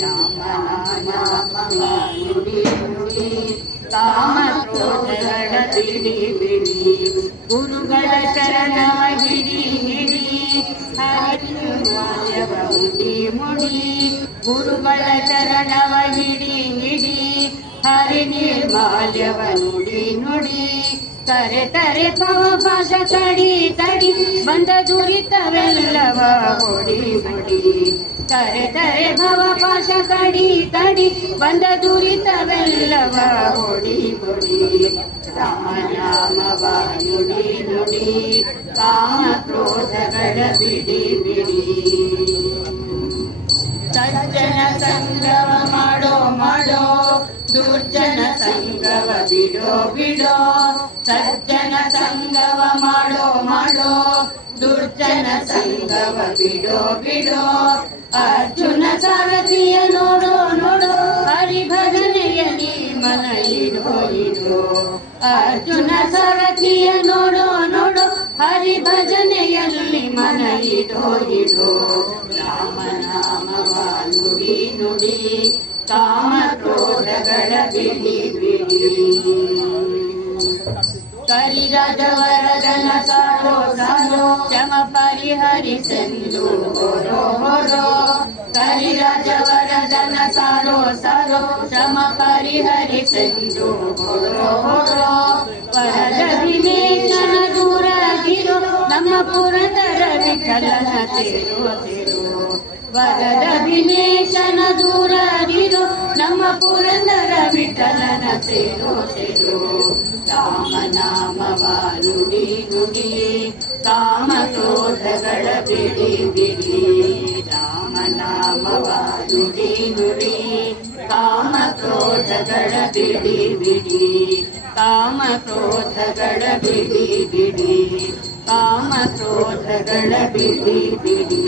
ರಾಮನಾಮ ನುಡಿ ನುಡಿ ಕಾಮ ಕ್ರೋಧಗಳ ಬಿಡಿ ಬಿಡಿ ಗುರುಗಳ ಶರಣವ ಹಿಡಿ ಹಿಡಿ ಹರಿವಾಯವ ಮುಡಿ ಮುಡಿ ಗುರುಗಳ ಶರಣವ ಹಿಡಿ ಹಿಡಿ ಹರಿ ನಿರ್ಮಾಲ್ಯವ ನುಡಿ ನುಡಿ ತರೆ ತರೆ ಪಾಶ ತಡಿ ತಡಿ ಬಂದ ದುರಿತವೆಲ್ಲವ ಹೊಡಿ ಹೊಡಿ ತರೆ ತರೆ ಭವ ಪಾಶ ತಡಿ ತಡಿ ಬಂದ ದುರಿತವೆಲ್ಲವ ಹೊಡಿ ಹೊಡಿ ರಾಮನಾಮವ ನುಡಿ ನುಡಿ ಕಾಮ ಕ್ರೋಧಗಳ ಬಿಡಿ ಬಿಡಿ ಸಜ್ಜನ ಸಂಗವ ಮಾಡೋ ಮಾಡೋ ದುರ್ಜನ ಸಂಗವ ಬಿಡೋ ಬಿಡೋ ಸಜ್ಜನ ಸಂಗವ ಮಾಡೋ ಮಾಡೋ ದುರ್ಜನ ಸಂಗವ ಬಿಡೋ ಬಿಡೋ ಅರ್ಜುನ ಸಾರಥಿಯ ನೋಡೋ ನೋಡೋ ಹರಿಭಜನೆಯಲ್ಲಿ ಮನ ಇಡೋ ಇಡೋ ಅರ್ಜುನ ಸಾರಥಿಯ ನೋಡೋ ನೋಡೋ ಹರಿಭಜನೆಯಲ್ಲಿ ಮನ ಇಡೋ ಇಡೋ ರಾಮನಾಮವ ನುಡಿ ನುಡಿ ಕಾಮ ಕ್ರೋಧಗಳ ಬಿಡಿ ಬಿಡಿ ಕರಿರಾಜವರದನ ಸಾರೋ ಸಾರೋ ಕ್ಷಮ ಪರಿಹರಿಸೆಂದು ಹೊರೋ ಹೊರೋ ಕರಿರಾಜವರದನ ಸಾರೋ ಸಾರೋ ಶ್ರಮ ಪರಿಹರಿಸೆಂದು ಹೊರೋ ಹೊರೋ ವರದ ವಿವೇಚನ ದೂರಗಿರೋ ನಮ್ಮ ಪುರಂದರ ವಿಠಲನ ಸೇರೋ ಸೇರೋ ವರದ ವಿವೇಚನ ದೂರಗಿರೋ ನಮ್ಮ ಪುರಂದರ ವಿಠಲನ ಸೇರೋ ಸೇರೋ ರಾಮನಾಮವ ನುಡಿ ನುಡಿ ಕಾಮ ಕ್ರೋಧಗಳ ಬಿಡಿ ಬಿಡಿ ರಾಮನಾಮವ ನುಡಿ ನುಡಿ ಕಾಮ ಕ್ರೋಧಗಳ ಬಿಡಿ ಬಿಡಿ ಕಾಮ ಕ್ರೋಧಗಳ ಬಿಡಿ ಬಿಡಿ ಕಾಮ ಕ್ರೋಧಗಳ ಬಿಡಿ ಬಿಡಿ